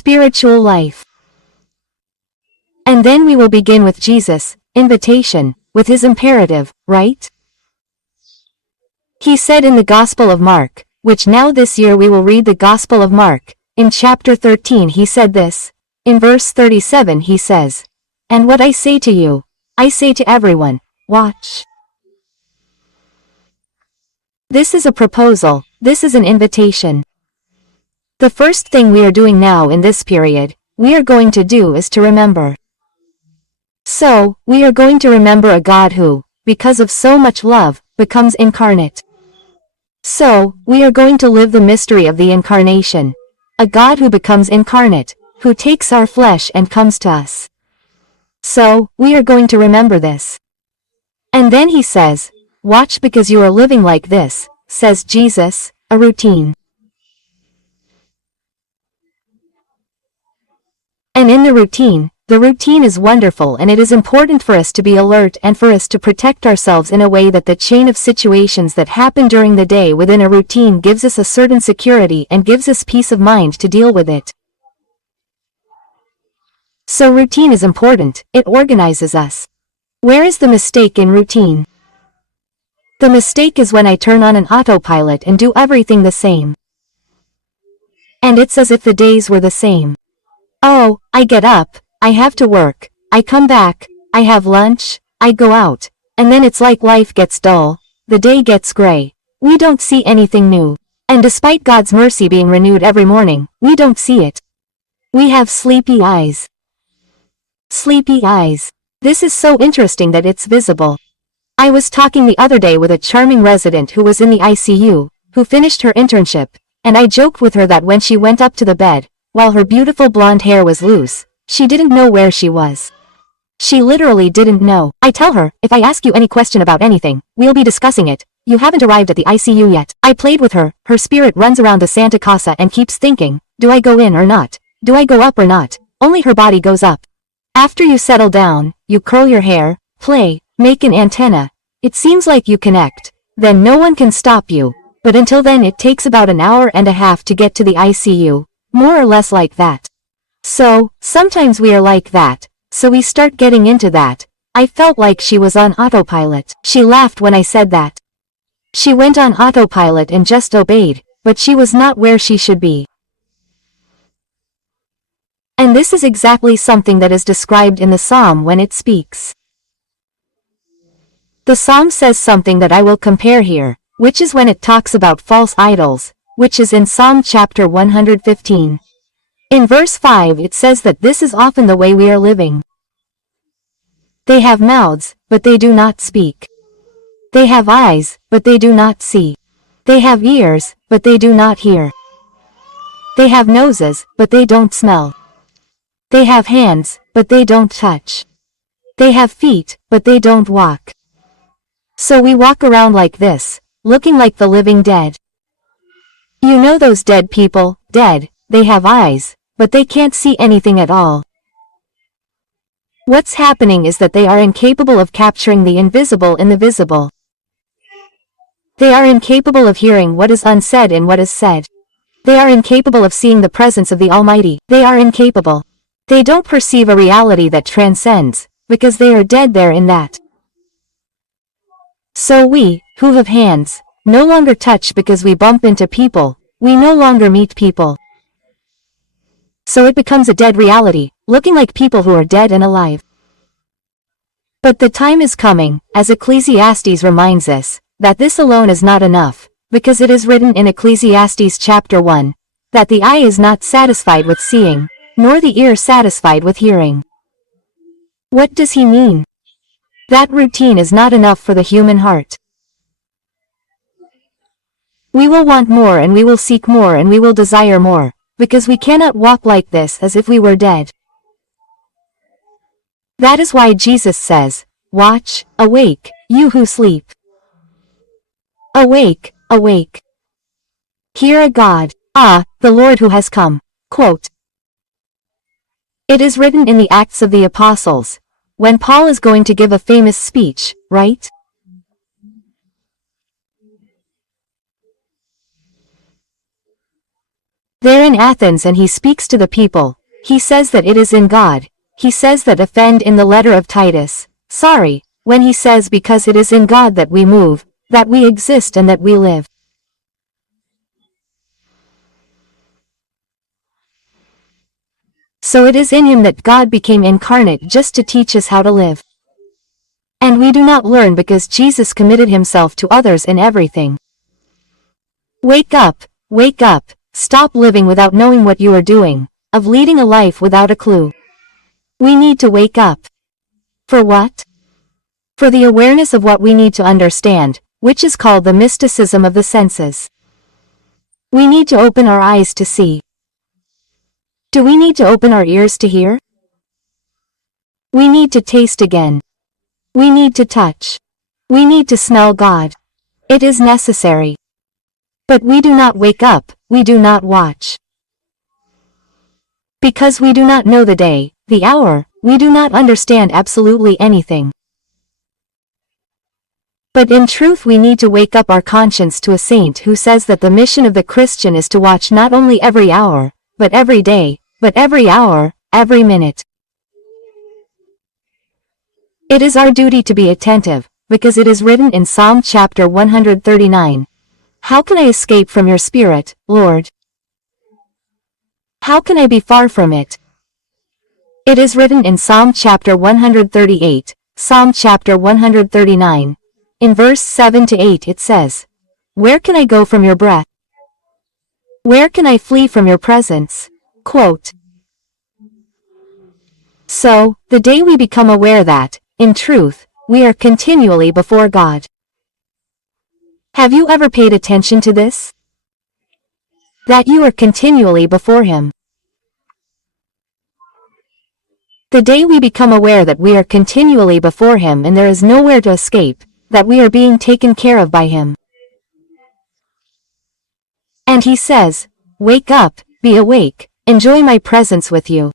spiritual life. And then we will begin with Jesus' invitation, with his imperative, right? He said in the Gospel of Mark, which now this year we will read the Gospel of Mark, in chapter 13 he said this. In verse 37 he says, "And what I say to you, I say to everyone, watch." This is a proposal, this is an invitation. The first thing we are doing now in this period, we are going to do is to remember. So, we are going to remember a God who, because of so much love, becomes incarnate. So, we are going to live the mystery of the Incarnation. A God who becomes incarnate, who takes our flesh and comes to us. So, we are going to remember this. And then he says, "Watch because you are living like this," says Jesus, a routine. And in the routine is wonderful, and it is important for us to be alert and for us to protect ourselves in a way that the chain of situations that happen during the day within a routine gives us a certain security and gives us peace of mind to deal with it. So routine is important, it organizes us. Where is the mistake in routine? The mistake is when I turn on an autopilot and do everything the same. And it's as if the days were the same. Oh, I get up, I have to work, I come back, I have lunch, I go out, and then it's like life gets dull, the day gets gray. We don't see anything new. And despite God's mercy being renewed every morning, we don't see it. We have sleepy eyes. Sleepy eyes. This is so interesting that it's visible. I was talking the other day with a charming resident who was in the ICU, who finished her internship, and I joked with her that when she went up to the bed, while her beautiful blonde hair was loose, she didn't know where she was. She literally didn't know. I tell her, if I ask you any question about anything, we'll be discussing it. You haven't arrived at the ICU yet. I played with her, her spirit runs around the Santa Casa and keeps thinking, do I go in or not? Do I go up or not? Only her body goes up. After you settle down, you curl your hair, play, make an antenna. It seems like you connect. Then no one can stop you. But until then it takes about an hour and a half to get to the ICU. More or less like that. So, sometimes we are like that, so we start getting into that. I felt like she was on autopilot. She laughed when I said that. She went on autopilot and just obeyed, but she was not where she should be. And this is exactly something that is described in the Psalm when it speaks. The Psalm says something that I will compare here, which is when it talks about false idols, which is in Psalm chapter 115. In verse 5 it says that this is often the way we are living. They have mouths, but they do not speak. They have eyes, but they do not see. They have ears, but they do not hear. They have noses, but they don't smell. They have hands, but they don't touch. They have feet, but they don't walk. So we walk around like this, looking like the living dead. You know those dead people, dead, they have eyes, but they can't see anything at all. What's happening is that they are incapable of capturing the invisible in the visible. They are incapable of hearing what is unsaid in what is said. They are incapable of seeing the presence of the Almighty. They are incapable. They don't perceive a reality that transcends, because they are dead there in that. So we, who have hands, no longer touch because we bump into people, we no longer meet people. So it becomes a dead reality, looking like people who are dead and alive. But the time is coming, as Ecclesiastes reminds us, that this alone is not enough, because it is written in Ecclesiastes chapter 1, that the eye is not satisfied with seeing, nor the ear satisfied with hearing. What does he mean? That routine is not enough for the human heart. We will want more and we will seek more and we will desire more, because we cannot walk like this as if we were dead. That is why Jesus says, "Watch, awake, you who sleep. Awake, awake. Hear a God, the Lord who has come." Quote. It is written in the Acts of the Apostles, when Paul is going to give a famous speech, right? They're in Athens and he speaks to the people. He says that it is in God. He says that offend in the letter of Titus. Sorry, when he says because it is in God that we move, that we exist and that we live. So it is in him that God became incarnate just to teach us how to live. And we do not learn because Jesus committed himself to others in everything. Wake up, wake up, stop living without knowing what you are doing, of leading a life without a clue. We need to wake up. For what? For the awareness of what we need to understand, which is called the mysticism of the senses. We need to open our eyes to see. Do we need to open our ears to hear? We need to taste again. We need to touch. We need to smell God. It is necessary. But we do not wake up, we do not watch. Because we do not know the day, the hour, we do not understand absolutely anything. But in truth we need to wake up our conscience to a saint who says that the mission of the Christian is to watch not only every hour, but every day, but every hour, every minute. It is our duty to be attentive, because it is written in Psalm chapter 139. How can I escape from your spirit, Lord? How can I be far from it? It is written in Psalm chapter 138, Psalm chapter 139. In verse 7 to 8 it says, Where can I go from your breath? Where can I flee from your presence? Quote. So, the day we become aware that, in truth, we are continually before God. Have you ever paid attention to this? That you are continually before Him. The day we become aware that we are continually before Him and there is nowhere to escape, that we are being taken care of by Him. And He says, Wake up, be awake, enjoy my presence with you.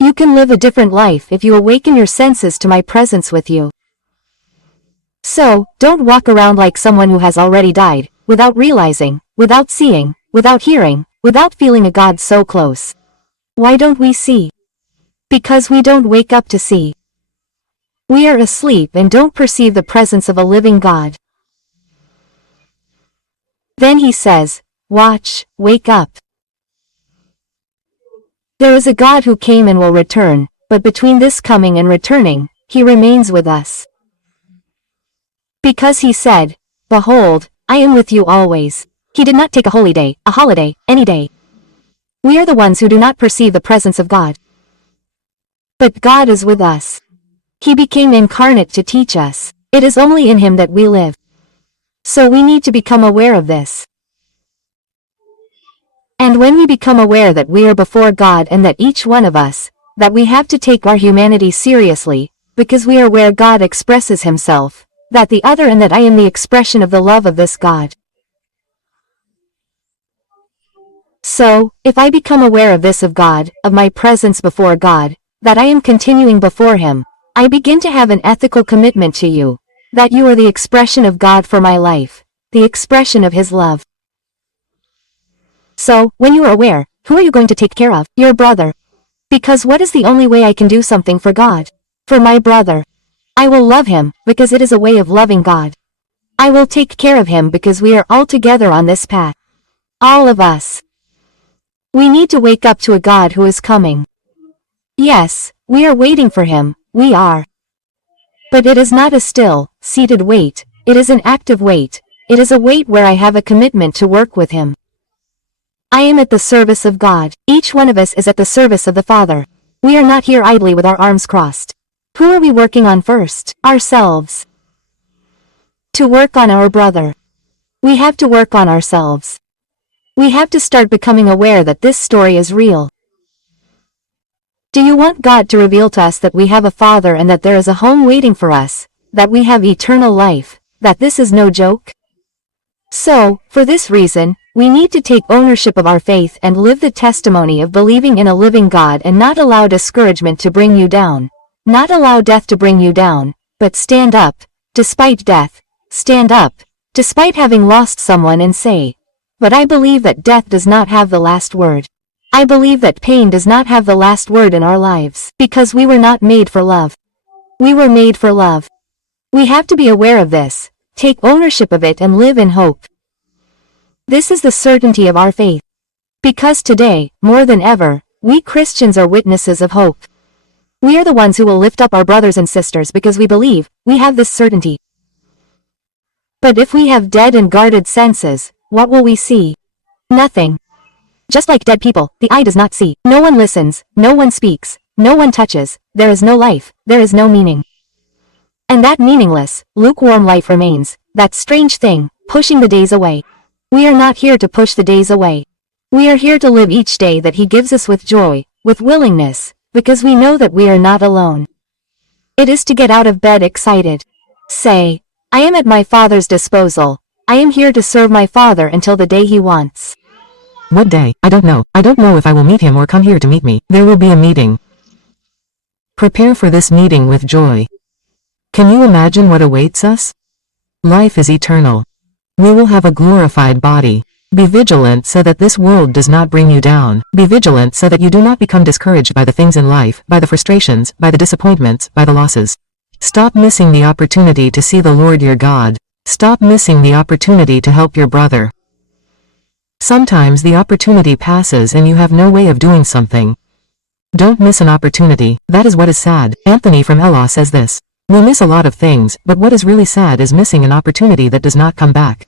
You can live a different life if you awaken your senses to my presence with you. So, don't walk around like someone who has already died, without realizing, without seeing, without hearing, without feeling a God so close. Why don't we see? Because we don't wake up to see. We are asleep and don't perceive the presence of a living God. Then He says, Watch, wake up. There is a God who came and will return, but between this coming and returning, He remains with us. Because He said, Behold, I am with you always. He did not take a holy day, a holiday, any day. We are the ones who do not perceive the presence of God. But God is with us. He became incarnate to teach us. It is only in Him that we live. So we need to become aware of this. And when we become aware that we are before God and that each one of us, that we have to take our humanity seriously, because we are where God expresses Himself, that the other and that I am the expression of the love of this God. So, if I become aware of this of God, of my presence before God, that I am continuing before Him, I begin to have an ethical commitment to you, that you are the expression of God for my life, the expression of His love. So, when you are aware, who are you going to take care of? Your brother. Because what is the only way I can do something for God? For my brother. I will love him, because it is a way of loving God. I will take care of him because we are all together on this path. All of us. We need to wake up to a God who is coming. Yes, we are waiting for Him, we are. But it is not a still, seated wait, it is an active wait, it is a wait where I have a commitment to work with Him. I am at the service of God. Each one of us is at the service of the Father. We are not here idly with our arms crossed. Who are we working on first? Ourselves. To work on our brother. We have to work on ourselves. We have to start becoming aware that this story is real. Do you want God to reveal to us that we have a Father and that there is a home waiting for us, that we have eternal life, that this is no joke? So, for this reason, we need to take ownership of our faith and live the testimony of believing in a living God and not allow discouragement to bring you down, not allow death to bring you down, but stand up, despite death, stand up, despite having lost someone and say, But I believe that death does not have the last word. I believe that pain does not have the last word in our lives, because we were not made for love. We were made for love. We have to be aware of this, take ownership of it and live in hope. This is the certainty of our faith. Because today, more than ever, we Christians are witnesses of hope. We are the ones who will lift up our brothers and sisters because we believe, we have this certainty. But if we have dead and guarded senses, what will we see? Nothing. Just like dead people, the eye does not see. No one listens, no one speaks, no one touches, there is no life, there is no meaning. And that meaningless, lukewarm life remains, that strange thing, pushing the days away. We are not here to push the days away. We are here to live each day that He gives us with joy, with willingness, because we know that we are not alone. It is to get out of bed excited. Say, I am at my Father's disposal. I am here to serve my Father until the day He wants. What day? I don't know. I don't know if I will meet Him or come here to meet me. There will be a meeting. Prepare for this meeting with joy. Can you imagine what awaits us? Life is eternal. We will have a glorified body. Be vigilant so that this world does not bring you down. Be vigilant so that you do not become discouraged by the things in life, by the frustrations, by the disappointments, by the losses. Stop missing the opportunity to see the Lord your God. Stop missing the opportunity to help your brother. Sometimes the opportunity passes and you have no way of doing something. Don't miss an opportunity, that is what is sad. Anthony from Ella says this. We miss a lot of things, but what is really sad is missing an opportunity that does not come back.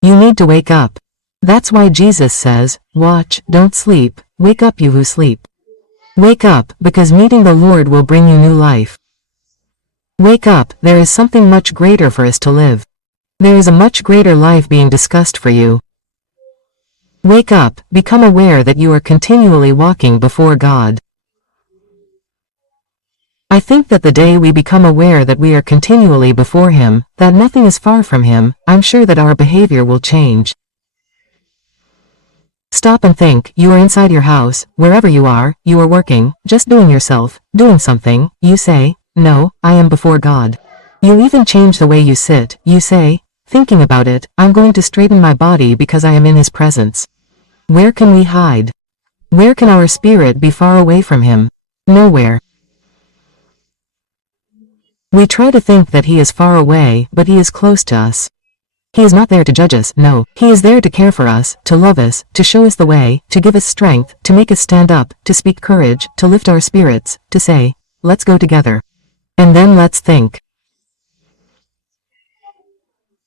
You need to wake up. That's why Jesus says, watch, don't sleep, wake up you who sleep. Wake up, because meeting the Lord will bring you new life. Wake up, there is something much greater for us to live. There is a much greater life being discussed for you. Wake up, become aware that you are continually walking before God. I think that the day we become aware that we are continually before Him, that nothing is far from Him, I'm sure that our behavior will change. Stop and think, you are inside your house, wherever you are working, just doing yourself, doing something, you say, no, I am before God. You even change the way you sit, you say, thinking about it, I'm going to straighten my body because I am in His presence. Where can we hide? Where can our spirit be far away from Him? Nowhere. We try to think that He is far away, but He is close to us. He is not there to judge us, no, He is there to care for us, to love us, to show us the way, to give us strength, to make us stand up, to speak courage, to lift our spirits, to say, let's go together. And then let's think.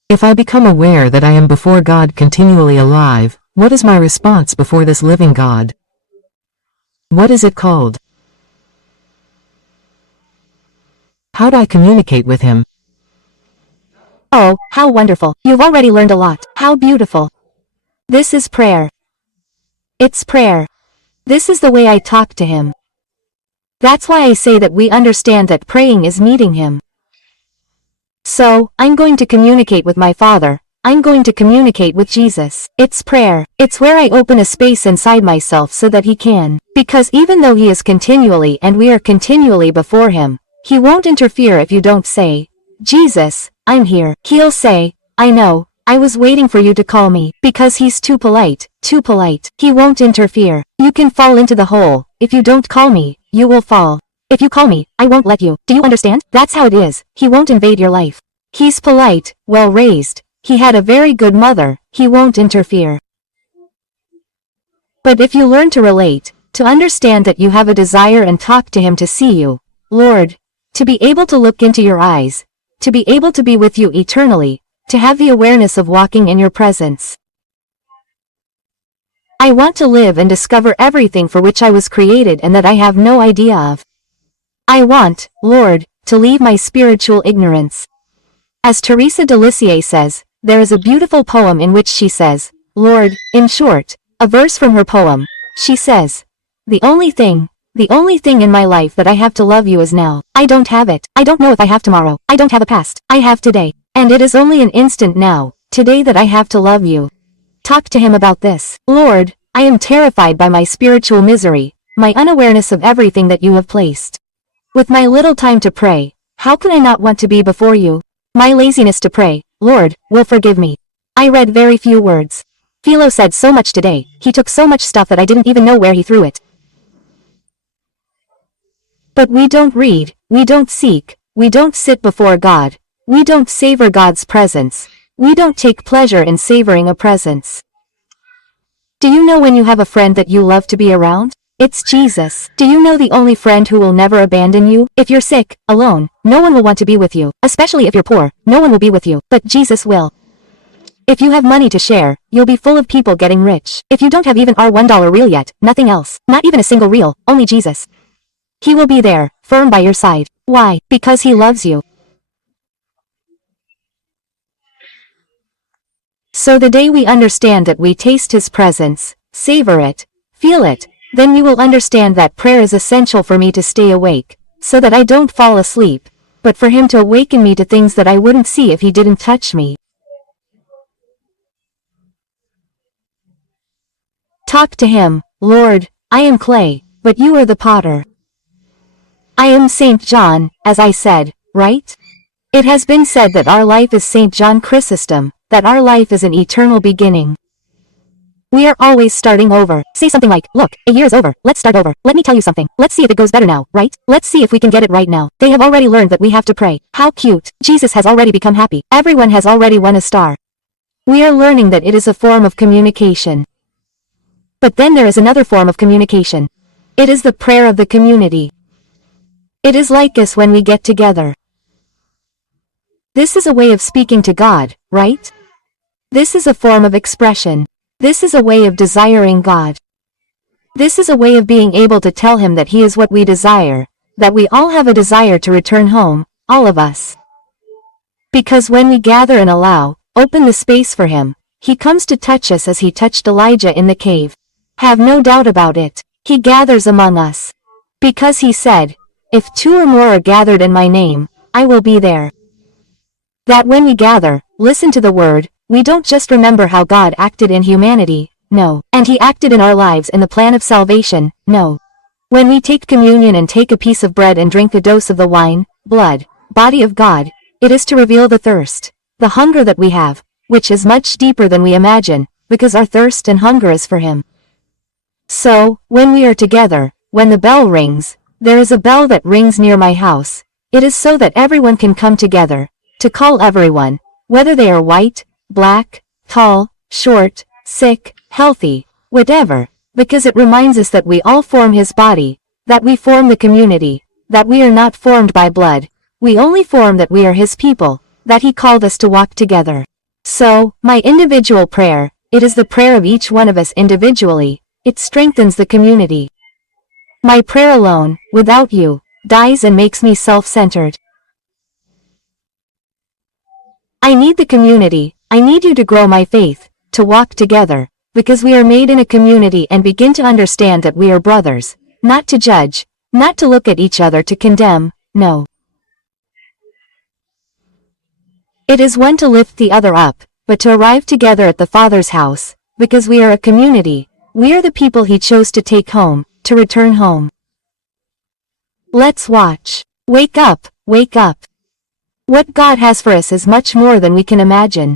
If I become aware that I am before God continually alive, what is my response before this living God? What is it called? How do I communicate with Him? Oh, how wonderful. You've already learned a lot. How beautiful. This is prayer. It's prayer. This is the way I talk to Him. That's why I say that we understand that praying is meeting Him. So, I'm going to communicate with my Father. I'm going to communicate with Jesus. It's prayer. It's where I open a space inside myself so that He can. Because even though He is continually and we are continually before Him, He won't interfere if you don't say, Jesus, I'm here. He'll say, I know, I was waiting for you to call me. Because He's too polite, too polite. He won't interfere. You can fall into the hole. If you don't call me, you will fall. If you call me, I won't let you. Do you understand? That's how it is. He won't invade your life. He's polite, well raised. He had a very good mother. He won't interfere. But if you learn to relate, to understand that you have a desire and talk to Him to see you, Lord, to be able to look into your eyes, to be able to be with you eternally, to have the awareness of walking in your presence. I want to live and discover everything for which I was created and that I have no idea of. I want, Lord, to leave my spiritual ignorance. As Teresa de Lisieux says, there is a beautiful poem in which she says, Lord, in short, a verse from her poem, she says, the only thing in my life that I have to love you is now. I don't have it. I don't know if I have tomorrow. I don't have a past. I have today. And it is only an instant now, today that I have to love you. Talk to Him about this. Lord, I am terrified by my spiritual misery, my unawareness of everything that you have placed. With my little time to pray, how can I not want to be before you? My laziness to pray, Lord, will forgive me. I read very few words. Filó said so much today, he took so much stuff that I didn't even know where he threw it. But we don't read, we don't seek, we don't sit before God, we don't savor God's presence, we don't take pleasure in savoring a presence. Do you know when you have a friend that you love to be around? It's Jesus. Do you know the only friend who will never abandon you? If you're sick, alone, no one will want to be with you, especially if you're poor, no one will be with you, but Jesus will. If you have money to share, you'll be full of people getting rich. If you don't have even our $1 reel yet, nothing else, not even a single reel, only Jesus. He will be there, firm by your side. Why? Because he loves you. So the day we understand that we taste his presence, savor it, feel it, then you will understand that prayer is essential for me to stay awake, so that I don't fall asleep, but for him to awaken me to things that I wouldn't see if he didn't touch me. Talk to him, Lord, I am clay, but you are the potter. I am St. John, as I said, right? It has been said that our life is St. John Chrysostom, that our life is an eternal beginning. We are always starting over. Say something like, look, a year is over, let's start over. Let me tell you something, let's see if it goes better now, right? Let's see if we can get it right now. They have already learned that we have to pray. How cute. Jesus has already become happy. Everyone has already won a star. We are learning that it is a form of communication. But then there is another form of communication. It is the prayer of the community. It is like us when we get together. This is a way of speaking to God, right? This is a form of expression. This is a way of desiring God. This is a way of being able to tell him that he is what we desire, that we all have a desire to return home, all of us. Because when we gather and allow, open the space for him, he comes to touch us as he touched Elijah in the cave. Have no doubt about it, he gathers among us. Because he said, if 2 or more are gathered in my name, I will be there. That when we gather, listen to the word, we don't just remember how God acted in humanity, no, and he acted in our lives in the plan of salvation, no. When we take communion and take a piece of bread and drink a dose of the wine, blood, body of God, it is to reveal the thirst, the hunger that we have, which is much deeper than we imagine, because our thirst and hunger is for him. So, when we are together, when the bell rings, there is a bell that rings near my house, it is so that everyone can come together, to call everyone, whether they are white, black, tall, short, sick, healthy, whatever, because it reminds us that we all form his body, that we form the community, that we are not formed by blood, we only form that we are his people, that he called us to walk together. So, my individual prayer, it is the prayer of each one of us individually, it strengthens the community. My prayer alone, without you, dies and makes me self-centered. I need the community, I need you to grow my faith, to walk together, because we are made in a community and begin to understand that we are brothers, not to judge, not to look at each other to condemn, no. It is one to lift the other up, but to arrive together at the Father's house, because we are a community, we are the people he chose to take home, to return home. Let's watch. Wake up, wake up. What God has for us is much more than we can imagine.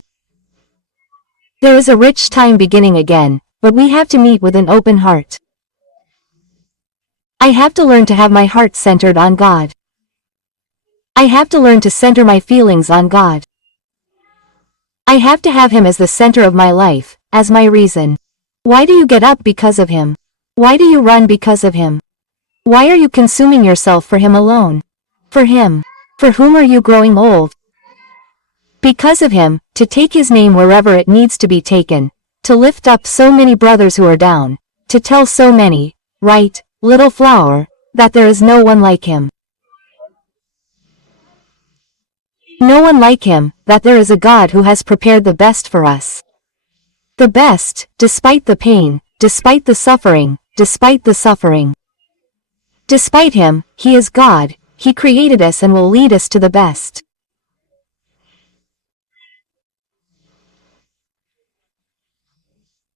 There is a rich time beginning again, but we have to meet with an open heart. I have to learn to have my heart centered on God. I have to learn to center my feelings on God. I have to have him as the center of my life, as my reason. Why do you get up because of him? Why do you run because of him? Why are you consuming yourself for him alone? For him. For whom are you growing old? Because of him, to take his name wherever it needs to be taken, to lift up so many brothers who are down, to tell so many, right, little flower, that there is no one like him. No one like him, that there is a God who has prepared the best for us. The best, despite the pain, despite the suffering, despite the suffering. Despite him, he is God, he created us and will lead us to the best.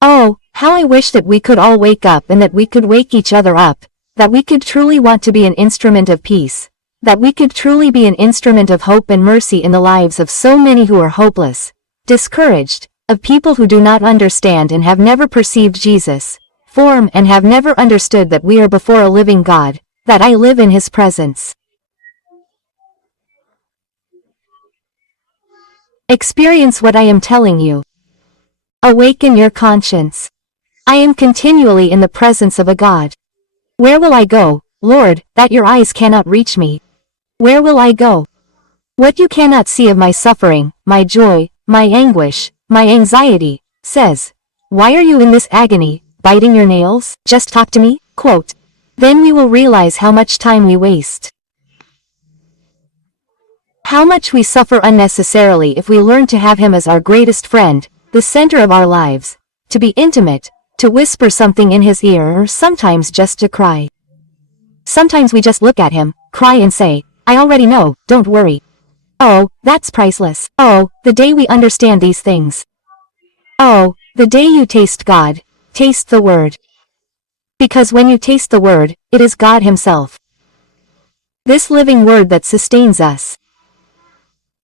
Oh, how I wish that we could all wake up and that we could wake each other up, that we could truly want to be an instrument of peace, that we could truly be an instrument of hope and mercy in the lives of so many who are hopeless, discouraged, of people who do not understand and have never perceived Jesus, form and have never understood that we are before a living God, that I live in His presence. Experience what I am telling you. Awaken your conscience. I am continually in the presence of a God. Where will I go, Lord, that your eyes cannot reach me? Where will I go? What you cannot see of my suffering, my joy, my anguish, my anxiety, says, why are you in this agony, biting your nails? Just talk to me, quote. Then we will realize how much time we waste. How much we suffer unnecessarily if we learn to have Him as our greatest friend, the center of our lives, to be intimate, to whisper something in His ear or sometimes just to cry. Sometimes we just look at Him, cry and say, I already know, don't worry. Oh, that's priceless. Oh, the day we understand these things. Oh, the day you taste God, taste the Word. Because when you taste the Word, it is God Himself. This living Word that sustains us.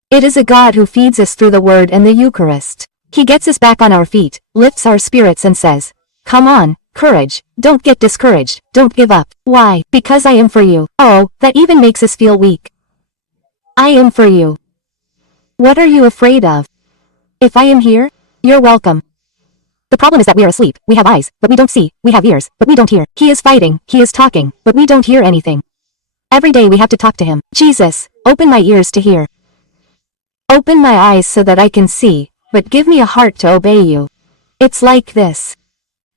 It is a God who feeds us through the Word and the Eucharist. He gets us back on our feet, lifts our spirits and says, come on, courage, don't get discouraged, don't give up. Why? Because I am for you. Oh, that even makes us feel weak. I am for you. What are you afraid of? If I am here, you're welcome. The problem is that we are asleep, we have eyes, but we don't see, we have ears, but we don't hear. He is fighting, He is talking, but we don't hear anything. Every day we have to talk to Him. Jesus, open my ears to hear. Open my eyes so that I can see, but give me a heart to obey you. It's like this.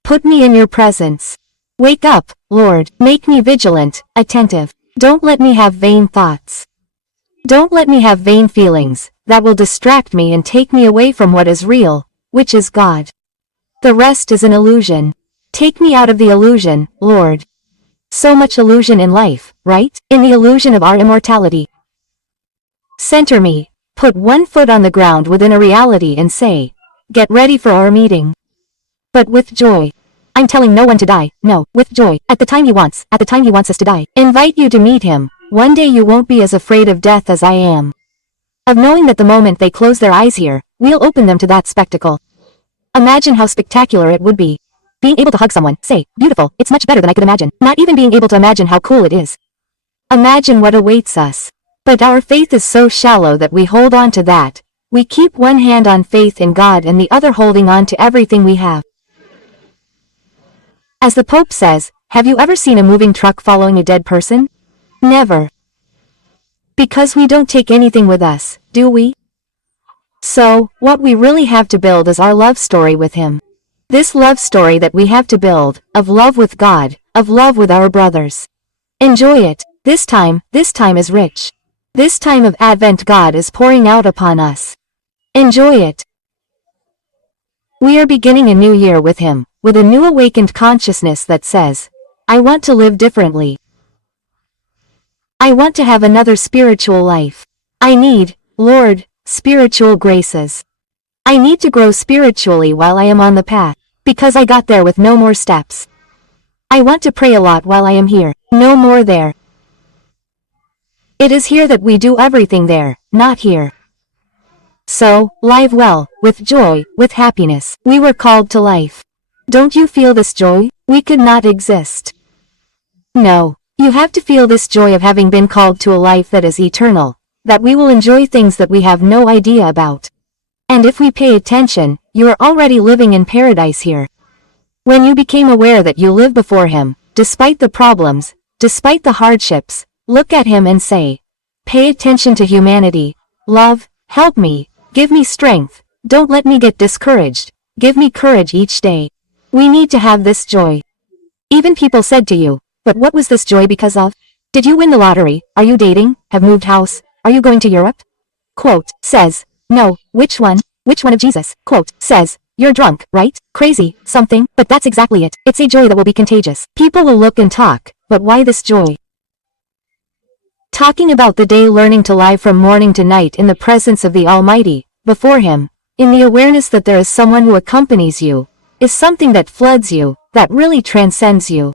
Put me in your presence. Wake up, Lord, make me vigilant, attentive. Don't let me have vain thoughts. Don't let me have vain feelings, that will distract me and take me away from what is real, which is God. The rest is an illusion. Take me out of the illusion, Lord. So much illusion in life, right? In the illusion of our immortality. Center me, put one foot on the ground within a reality and say, get ready for our meeting. But with joy. I'm telling no one to die, no, with joy, at the time He wants us to die. Invite you to meet Him. One day you won't be as afraid of death as I am. Of knowing that the moment they close their eyes here, we'll open them to that spectacle. Imagine how spectacular it would be. Being able to hug someone, say, beautiful, it's much better than I could imagine. Not even being able to imagine how cool it is. Imagine what awaits us. But our faith is so shallow that we hold on to that. We keep one hand on faith in God and the other holding on to everything we have. As the Pope says, have you ever seen a moving truck following a dead person? Never. Because we don't take anything with us, do we? So, what we really have to build is our love story with Him. This love story that we have to build, of love with God, of love with our brothers. Enjoy it. This time is rich. This time of Advent God is pouring out upon us. Enjoy it. We are beginning a new year with Him, with a new awakened consciousness that says, I want to live differently. I want to have another spiritual life. I need, Lord, spiritual graces. I need to grow spiritually while I am on the path, because I got there with no more steps. I want to pray a lot while I am here, no more there. It is here that we do everything there, not here. So, live well, with joy, with happiness. We were called to life. Don't you feel this joy? We could not exist. No, you have to feel this joy of having been called to a life that is eternal, that we will enjoy things that we have no idea about. And if we pay attention, you are already living in paradise here. When you became aware that you live before Him, despite the problems, despite the hardships, look at Him and say, pay attention to humanity, love, help me, give me strength, don't let me get discouraged, give me courage each day. We need to have this joy. Even people said to you, but what was this joy because of? Did you win the lottery? Are you dating? Have moved house? Are you going to Europe? Quote, says, no, which one? Which one of Jesus? Quote, says, you're drunk, right? Crazy, something, but that's exactly it. It's a joy that will be contagious. People will look and talk, but why this joy? Talking about the day, learning to live from morning to night in the presence of the Almighty, before Him, in the awareness that there is someone who accompanies you, is something that floods you, that really transcends you.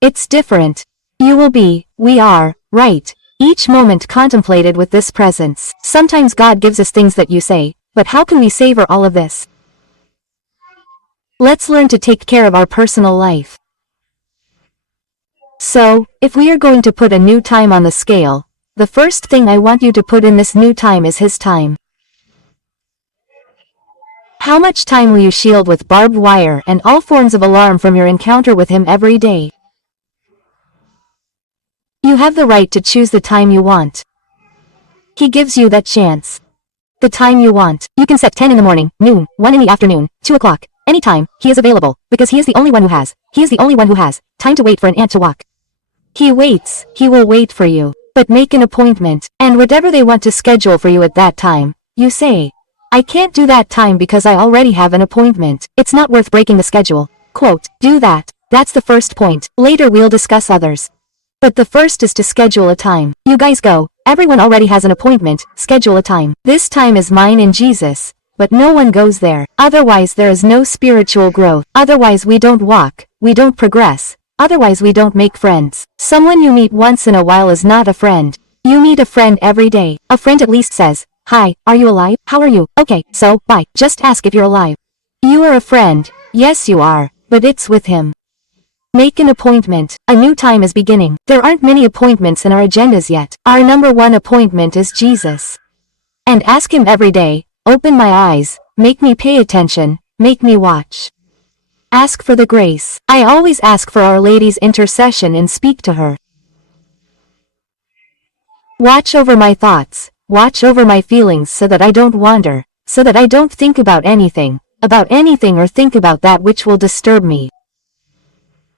It's different. You will be, we are, right, each moment contemplated with this presence. Sometimes God gives us things that you say, But how can we savor all of this? Let's learn to take care of our personal life. So, if we are going to put a new time on the scale, the first thing I want you to put in this new time is His time. How much time will you shield with barbed wire and all forms of alarm from your encounter with Him every day? You have the right to choose the time you want. He gives you that chance. The time you want. You can set 10 in the morning, noon, 1 in the afternoon, 2 o'clock, anytime. He is available, because He is the only one who has. He is the only one who has time to wait for an ant to walk. He waits. He will wait for you. But make an appointment, and whatever they want to schedule for you at that time, you say, I can't do that time because I already have an appointment. It's not worth breaking the schedule. Quote, do that. That's the first point. Later we'll discuss others. But the first is to schedule a time. You guys go. Everyone already has an appointment. Schedule a time. This time is mine in Jesus. But no one goes there. Otherwise there is no spiritual growth. Otherwise we don't walk. We don't progress. Otherwise we don't make friends. Someone you meet once in a while is not a friend. You meet a friend every day. A friend at least says, hi, are you alive? How are you? Okay, so, bye. Just ask if you're alive. You are a friend. Yes you are. But it's with Him. Make an appointment. A new time is beginning. There aren't many appointments in our agendas yet. Our number one appointment is Jesus. And ask Him every day, open my eyes, make me pay attention, make me watch. Ask for the grace. I always ask for Our Lady's intercession and speak to her. Watch over my thoughts, watch over my feelings so that I don't wander, so that I don't think about anything or think about that which will disturb me.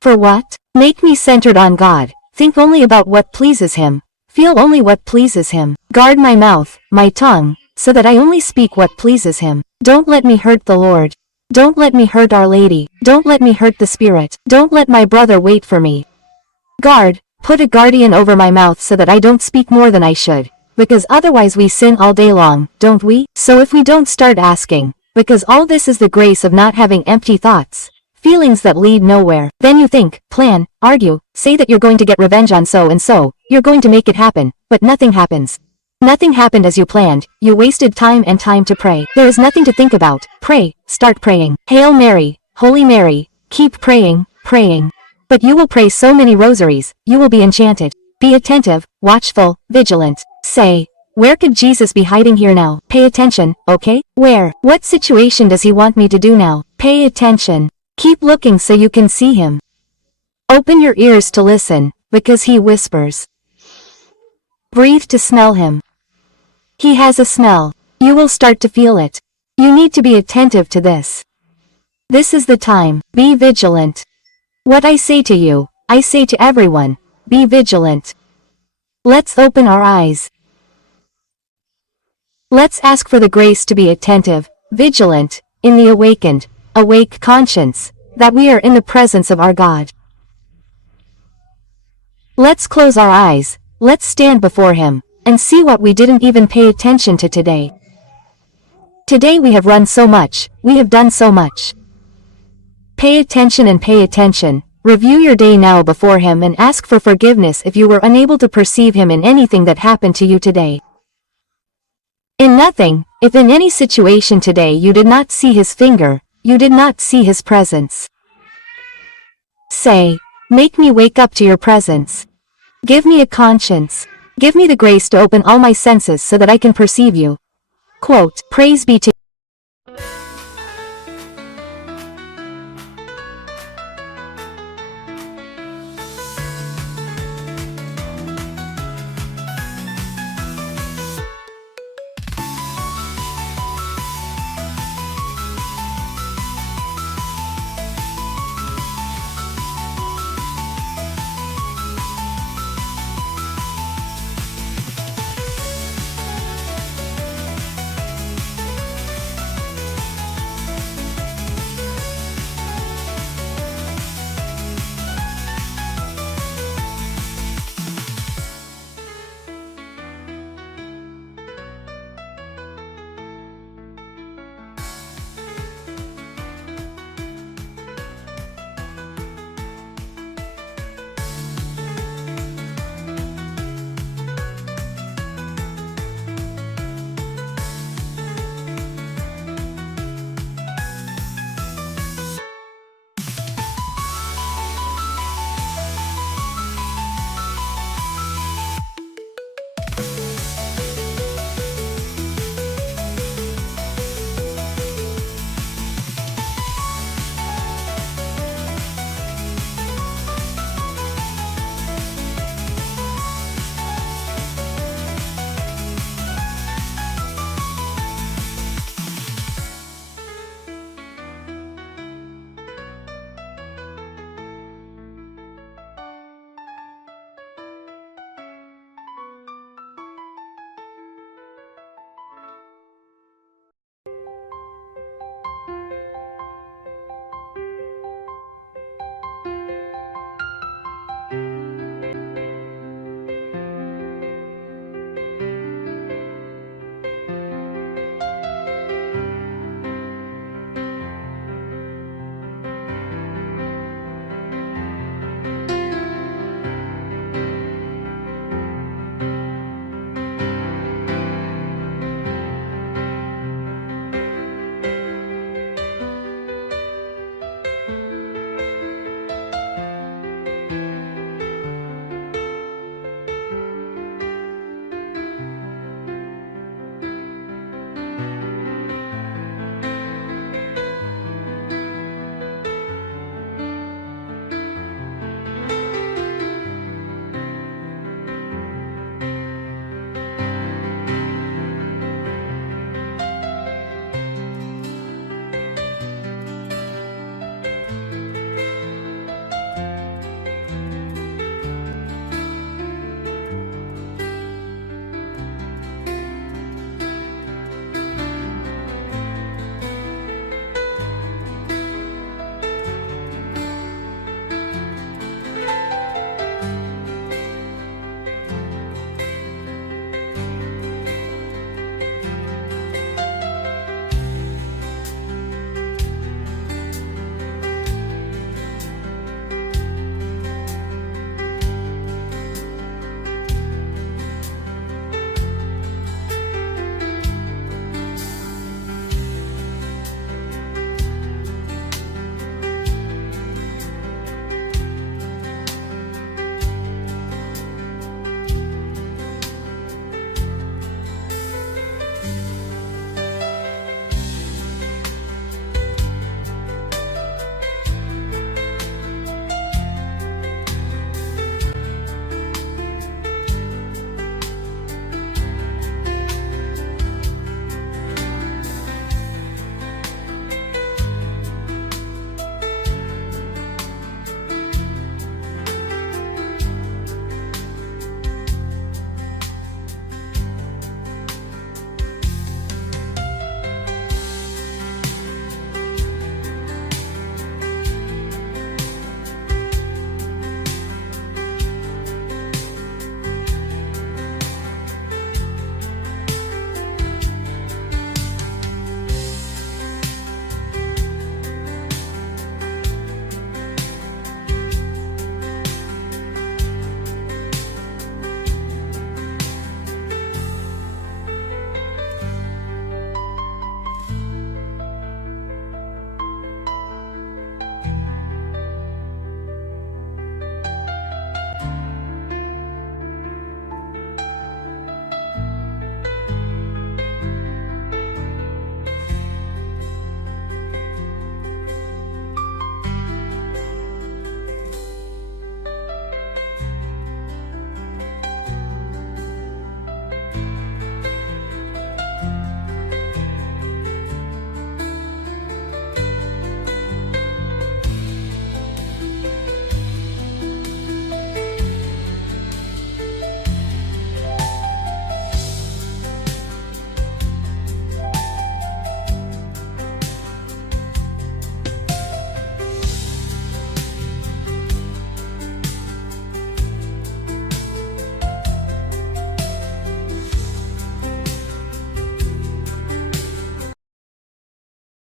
For what? Make me centered on God, think only about what pleases Him, feel only what pleases Him. Guard my mouth, my tongue, so that I only speak what pleases Him. Don't let me hurt the Lord. Don't let me hurt Our Lady. Don't let me hurt the Spirit. Don't let my brother wait for me. Guard, put a guardian over my mouth so that I don't speak more than I should. Because otherwise we sin all day long, don't we? So if we don't start asking, because all this is the grace of not having empty thoughts, feelings that lead nowhere, then you think, plan, argue, say that you're going to get revenge on so and so, you're going to make it happen, but nothing happens. Nothing happened as you planned. You wasted time and time to pray. There is nothing to think about. Pray. Start praying. Hail Mary, Holy Mary. Keep praying, praying. But you will pray so many rosaries, you will be enchanted. Be attentive, watchful, vigilant. Say, where could Jesus be hiding here now? Pay attention, okay? Where? What situation does He want me to do now? Pay attention. Keep looking so you can see Him. Open your ears to listen, because He whispers. Breathe to smell Him. He has a smell. You will start to feel it. You need to be attentive to this. This is the time. Be vigilant. What I say to you, I say to everyone. Be vigilant. Let's open our eyes. Let's ask for the grace to be attentive, vigilant, in the awakened, awake conscience, that we are in the presence of our God. Let's close our eyes, let's stand before Him, and see what we didn't even pay attention to today. Today we have run so much, we have done so much. Pay attention and pay attention. Review your day now before Him and ask for forgiveness if you were unable to perceive Him in anything that happened to you today. In nothing, if in any situation today you did not see His finger, you did not see His presence. Say, make me wake up to your presence. Give me a conscience. Give me the grace to open all my senses so that I can perceive you. Quote, praise be to